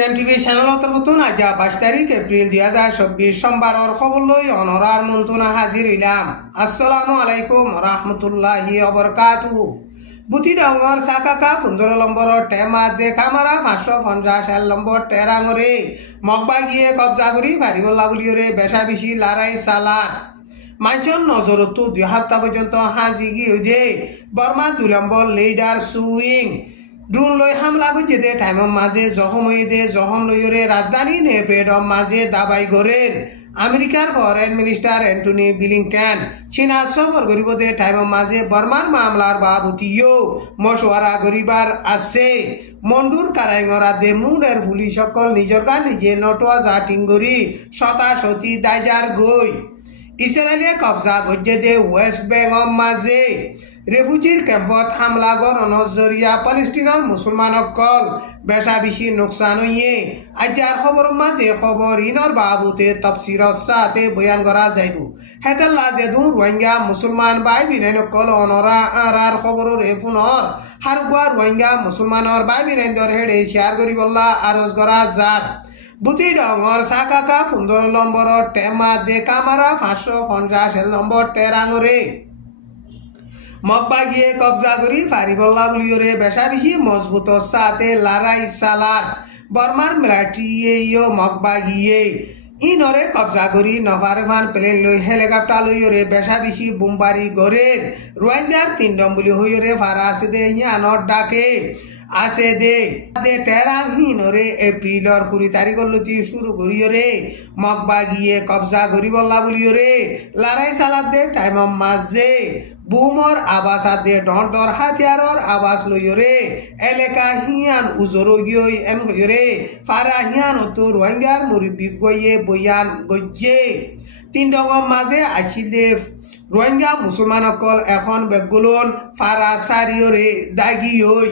PM TV চ্যানেলতর নতুন আজ 22 তারিখ এপ্রিল 2024 সোমবারের খবর লই অনরার মন্তুনা হাজির হইলাম। আসসালামু আলাইকুম রাহমাতুল্লাহি ওয়া বারাকাতুহু। বুতি ডঙ্গর সাকাকা 15 নম্বরের টেমা দে কামারা 550 নম্বর টেরাঙরে মগবা গিয়ে কবজা করি ফারিবল্লা বলিওরে বেশা বেশি লড়াই সালার মাইজন নজরত 2 সপ্তাহ পর্যন্ত হাজি গিয়ে বর্মা 2 নম্বর লিডার সুইং ড্রোন লই হামলা করছে দে টাইমের মাঝে জখম হয়ে দে জখম লইরে রাজধানী নেপেডর মাঝে দাবাই গড়ের আমেরিকার ফরেন মিনিস্টার অ্যান্টনি ব্লিংকেন চীনা সফর করিব দে টাইমের মাঝে বর্মার মামলার বাবতিও মশওয়ারা করিবার আছে। মন্ডুর কারাইঙরা দে মুনের পুলিশ সকল নিজর গা নিজে নটোয়া জাটিং করি শতাশতি দাইজার গই ইসরায়েলে কবজা করছে দে ওয়েস্ট বেঙ্গল মাঝে রেফুজির ক্যাম্পত হামলা গড়ানোর জরিয়া পালেস্টিনার মুসলমানসকল বেশা বেশি নোকসান হইয়ে আজার খবর মাঝে খবর ইনর বাবুতে তফসিরত সাথে বয়ান করা যাইব। হেতাল্লা যেদু রোহিঙ্গা মুসলমান বাই বিনাইনসকল অনরা আর খবরের এফুনর হারগুয়া রোহিঙ্গা মুসলমানর বাই বিনাইন্দর হেডে শেয়ার করিবল্লা আরজ করা যার বুতি ডঙর সাকাকা 15 নম্বরের টেমা দে কামারা 550 নম্বর টেরাঙরে মগবা গিয়ে কবজা করি ফারিবল্লা বলিওরে বেশা বেশি মজবুত সাথে লড়াই সালার বর্মার মিলিটারিও মগবা গিয়ে ইনরে কবজা করি নফারেফান প্লেন লই হেলিকপ্টার লইরে বেশা বেশি বোমবারি গড়ের রোহিঙ্গার 3 দম বলি হইরে ফারাস দে ইয়ানর ডাকে আছে দে টেরাং হিনরে এপ্রিলর 20 তারিখর লতি শুরু করিয়রে মগবা গিয়ে কবজা করিবল্লা বলিওরে লড়াই সালার দে টাইমর মাঝে বুমর আবাস আদে ডর হাতিয়ারর আবাস লইরে এলাকা হিয়ান উজরো গিয়ে এন গইরে ফারা হিয়ান তো রোহিঙ্গার মুরব্বি গইয়ে বয়ান গজ্জে 3 ডঙ্গর মাঝে আসিদে রোহিঙ্গা মুসলমানসকল এখন বেগুলন ফারা সারিয়রে দাগি হই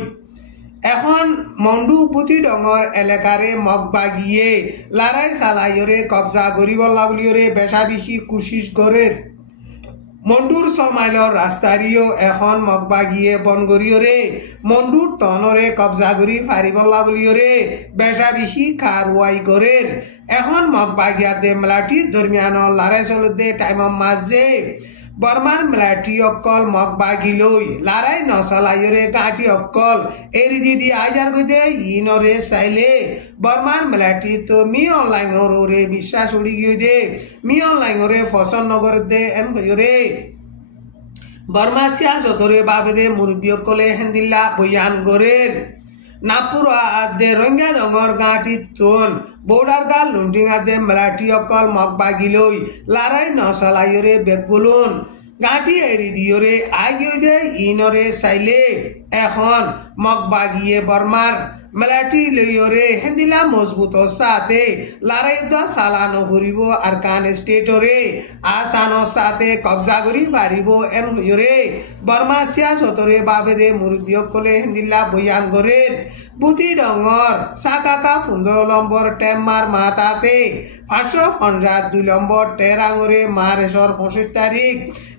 এখন মন্ডু পুতি ডঙর এলাকারে মগবা গিয়ে লড়াই সালাইরে কবজা করিবল্লা বলিরে বেশা বেশি কোশিশ করের মন্ডুর 6 মাইলর রাস্তারিও এখন মগবা গিয়ে বনগরিয়রে মন্ডুর টনরে কবজা করি ফারিবল্লা বলিয়রে বেশা বেশি কারওয়াই করের এখন মগবা গিয়া দে মিলিটারি দরমিয়ান লড়াই চলতে টাইমর মাঝে বর্মার মিলিটারি অকল মগবা গিলই লড়াই নচলাইরে গাঁটি অকল এরি দিদি আইজার গদে ইনরে চাইলে বর্মার মিলিটারি তো মি অনলাইন রে বিশ্বাস উড়ি গিয়ে দে মি অনলাইন রে ফসল নগর দে এন গরে বর্মা সিয়াসতরে বাবে দে মুরব্বী অকলে হেন্দিল্লা বয়ান গরের নাপুরা দে রোহিঙ্গা ডঙর গাঁটি তোন বর্ডার গাল লুন্টিং আদে মিলিটারি অকল মগবা গিলই লড়াই নচলাইরে বেগুলুন গাঁটি এরি দিয়রে আগিয়ে দে ইনরে চাইলে এখন মগবা গিয়ে বর্মার মিলিটারি লইরে হেন্দিলা মজবুত সাথে লড়াই চালানো ফুরিব আর কান স্টেটরে আসানোর সাথে কবজা করি পারিব এন লইরে বর্মা সিয়াসতরে বাবে দে মুরব্বী সকলে হেন্দিলা বয়ান গরের বুতি ডঙর সাকাকা 15 নম্বর টেমার মাতাতে 550 নম্বর টেরাঙরে মারেশর 25 তারিখ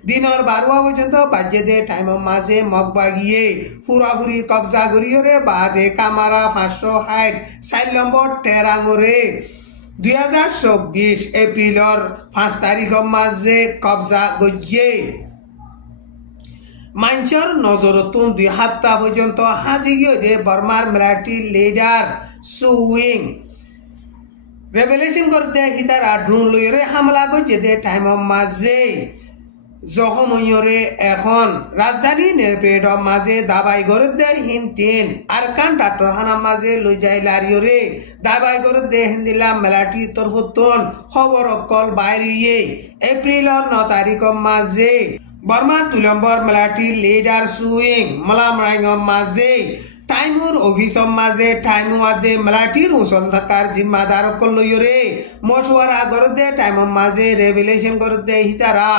দিনর 12 পর্যন্ত বাজে দে টাইমের মাঝে মগবা গিয়ে ফুরাফুরি কবজা করিয়রে বাদে কামারা 560 নম্বর টেরাঙরে 2024 এপ্রিলর 5 তারিখের মাঝে কবজা গজ্জে মাঞ্চর নজরতুন 2 সপ্তাহ পর্যন্ত হাজি গিয়ে দে বর্মার মিলিটারি লিডার সুইং রেভেলেশন করতে হিতারা ড্রোন লইরে হামলা করছে দে টাইমের মাঝে জখম হইরে এখন রাজধানী নেপেডর মাঝে দাবাই গড়ে দে হিনতিন আর কান ডাক্তারখানার মাঝে লই যাই লারিয়রে দাবাই গড়ে দে হিন্দিলা মিলিটারি তরফতন খবর অকল বাইরে এপ্রিলর 9 তারিখের মাঝে বর্মার 2 নম্বর মিলিটারি লিডার সুইং মলামরাইঙর মাঝে টাইমুর অফিসর মাঝে টাইমু আদে মিলিটারির উসল থাকার জিম্মাদার অকল লইরে মশওয়ারা করে দে টাইমের মাঝে রেভেলেশন করে দে হিতারা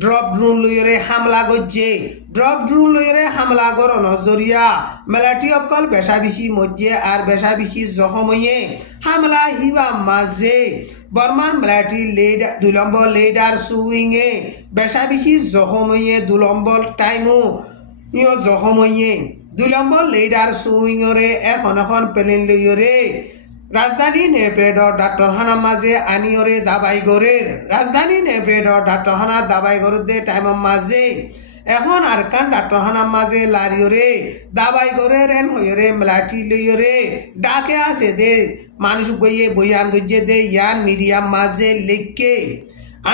ড্রপ ড্রোন লইরে হামলা গজ্জে ড্রপ ড্রোন লইরে হামলা গড়ানোর জরিয়া মিলিটারি অকল বেশা বেশি মজ্জে আর বেশা বেশি জখম হইয়ে হামলা হিবা মাঝে বর্মার মিলিটারি লিডার 2 নম্বর লিডার সুইংয়ে বেশা বেশি জখম হইয়ে 2 নম্বর টাইমু জখম হইয়ে 2 নম্বর লিডার সুইংরে এখন প্লেন লইরে রাজধানী নেপ্রেডর ডাক্তারখানা মাঝে আনিয়রে দাবাই গরের রাজধানী নেপ্রেডর ডাক্তারখানা দাবাই গরের দে টাইম মাঝে এখন আরকান ডাক্তারখানা মাঝে লারিয়রে দাবাই গরের এন হইরে মেলাটি লইয়রে ডাকে আছে দে মানুষ গইয়ে বইয়ান গজ্জে দে ইয়ান মিডিয়াম মাঝে লেখকে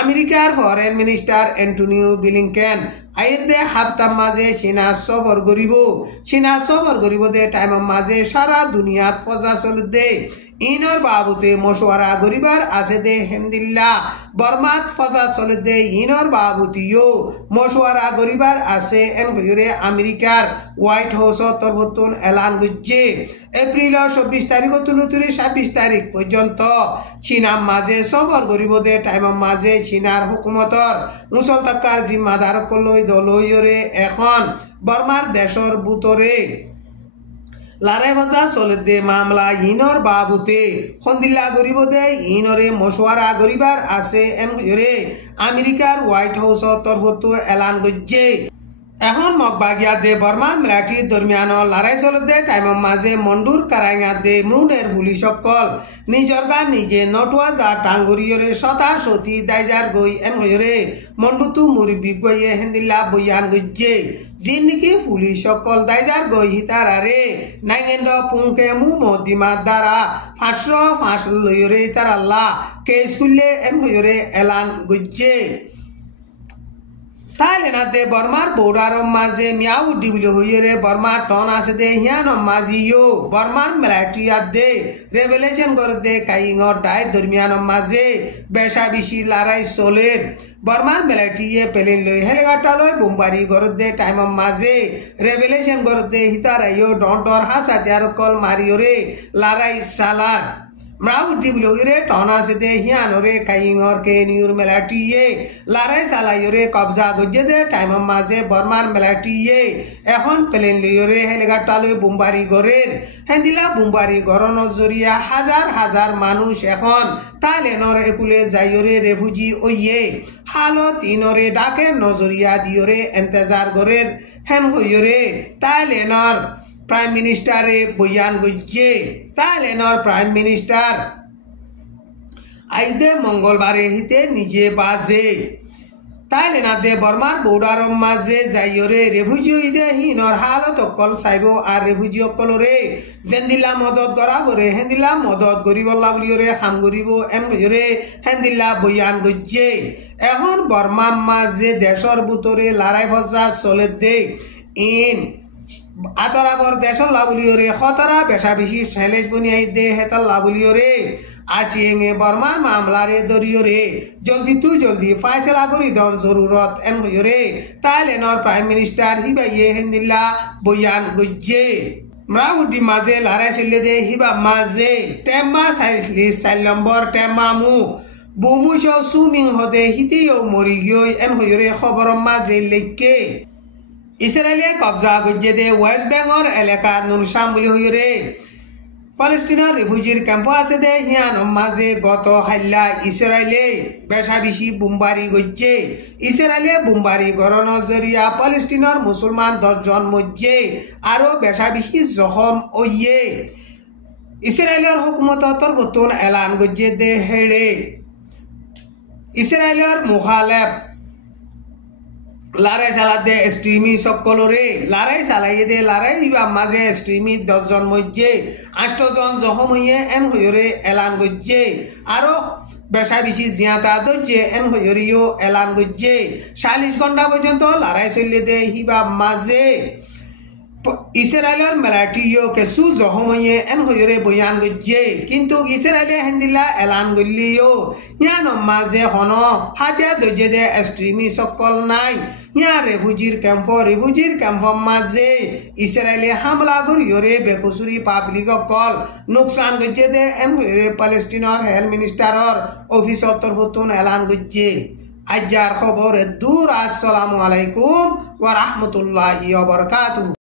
আমেরিকার ফরেন মিনিস্টার অ্যান্টনিও ব্লিংকেন আইদে হাফতার মাঝে চীনা সফর করিব দে টাইম মাঝে সারা দুনিয়াত ফজা চল দে ইনর বাবুতে মশওয়ারা গরিবার আছে দে হেমদিল্লা বর্মাত ফজা চল দে ইনর বাবুতিও মশওয়ারা গরিবার আছে এন হইরে আমেরিকার হোয়াইট হাউস তরফতুন এলান গজ্জে এপ্রিল 24 তারিখ তুলুতুরি 26 তারিখ পর্যন্ত চীনার মাঝে সফর করিব দে টাইম মাঝে চীনার হুকুমতর মুসল তাক্কার জিম্মাদার কলই দলইরে এখন বর্মার দেশর বুতরে লারাই ভাজা চলে দে মামলা ইনর বাবুতে খন্দিল্লা গরিব দে ইনরে মশওয়ারা গরিবার আছে এম রে আমেরিকার হোয়াইট হাউস তরফতু এলান গজ্জে এখন মগবাগিয়া দে বর্মার মিলাটির দরমিয়ান লড়াই চলে দে টাইম মাঝে মন্ডুর কারাইঙা দে মৃণের পুলিশ সকল নিজর গা নিজে নটুয়া যা টাঙ্গুরিয়রে শতাশতি দাইজার গই এন হইরে মন্ডুতু মুরব্বী গইয়ে হেন্দিল্লা বইয়ান গজ্জে যিন নাকি পুলিশ সকল দাইজার গই হিতারারে নাইগেন্ড পুংকে মু মদিমার দ্বারা ফাঁস লইরে তারাল্লা কেস খুললে এন হইরে এলান গজ্জে তাইলে না দে বর্মার বৌরার মাঝে মিয়া উড্ডি বলে হইরে বর্মার টন আছে দে হিয়ান মাঝিও বর্মার মেলাটিয়া দে রেভেলেশন করে দে কাইঙর ডাই দরমিয়ান মাঝে বেশা বেশি লড়াই চলের বর্মার মেলাটিয়ে পেলেন লই হেলিকপ্টার লই বোমবারি করে দে টাইম মাঝে রেভেলেশন করে দে হিতারাইও ডন্টর হাসাতিয়ার কল মারিওরে লড়াই সালার মৃউড্ডি বলে টন আছে দে হিয়ানরে কাইঙর কে নিউর মেলাটিয়ে লারাই সালাইরে কবজা গজ্জে দে টাইম মাঝে বর্মার মেলাটিয়ে এখন প্লেন লইরে হেলিকপ্টার লই বোমবারি গরের হেন্দিলা বোমবারি গরন জরিয়া হাজার মানুষ এখন তাইলেনর একুলে যাইরে রেফুজি ওইয়ে হালত ইনরে ডাকে নজরিয়া দিয়রে এন্তেজার গরের হেন হইরে তাইলেনর প্রাইম মিনিস্টারে বইয়ান গজ্জে তাইলেনর প্রাইম মিনিস্টার আইদে মঙ্গলবারে হিতে নিজে বাজে তাইলে না দে বর্মার বৌডার মাঝে যাইরে রেফুজি ইদে হিনর হালত অকল চাইব আর রেফুজি অকলরে জেন্দিল্লা মদত করাবরে হেন্দিল্লা মদত গরিবল্লা বলিরে খাম গরিব এন গজরে হেন্দিল্লা বইয়ান গজ্জে এখন বর্মার মাঝে দেশর বুতরে লড়াই ফজা চলে দে ইন আতরাবর দেশর লাবুলিওরে খতরা বেশা বেশি সেলেজ বনিয়াই দে হেতাল লাবুলিওরে আসিয়েঙে বর্মার মামলারে দরিয়রে জলদি ফাইসলা করি দন জরুরত এন হইরে তাইলেনর প্রাইম মিনিস্টার হিবাইয়ে হেন্দিল্লা বইয়ান গজ্জে মৃউড্ডি মাঝে লড়াই চলে দে হিবা মাঝে টেম্মা 4 নম্বর টেম্মা মু বুমুশ সুমিং হদে হিতেও মরি গিয়ে এন হইরে খবর মাঝে লেখকে ইসরায়েলে কবজা গজ্জে দে ওয়েস্ট বেঙ্গল এলাকা নুরসাম বলি হইরে প্যালেস্টিনার রিফিউজির ক্যাম্প আছে দে হিয়ান মাঝে গত হাল্লা ইসরায়েলে বেশা বেশি বোমবারি গজ্জে ইসরায়েলে বোমবারি গরণ জরিয়া প্যালেস্টিনার মুসলমান 10 জন মজ্জে আরো বেশা বেশি জখম ওইয়ে ইসরায়েলের হুকুমত তরফতুন এলান গজ্জে দে হেড়ে ইসরায়েলের মুখালেফ লড়াই চালা দে স্ট্রিমি সকলরে লড়াই চালাই দে লড়াই মাঝে স্ট্রিমি 10 জন মধ্যে 8 জন জখম হইয়ে এন হইরে এলান গজ্জে আরো বেশা বেশি জিয়াতা দজ্জে এন হইরিও এলান গজ্জে 40 ঘন্টা পর্যন্ত লড়াই চলে দে হিবা মাঝে ইসরায়েলের মেলাটিও কিছু জখম হইয়ে এন হইরে বয়ান গজ্জে কিন্তু ইসরায়েলে হেন্দিলা এলান গলিও ইয়ান মাঝে হন হাতিয়া দজ্জে দে স্ট্রিমি সকল নাই ইয়া রেফুজির ক্যাম্প মাঝে ইসরায়েলে হামলা করিয়রে বেকসুরি পাবলিক কল নুকসান গজ্জে দে এন হইরে প্যালেস্টিনার হেলথ মিনিস্টারর অফিসর তরফতুন এলান গজ্জে আজ্জার খবর দূর আসসালামু আলাইকুম ওয়া রাহমাতুল্লাহি ওয়া বারাকাতুহু।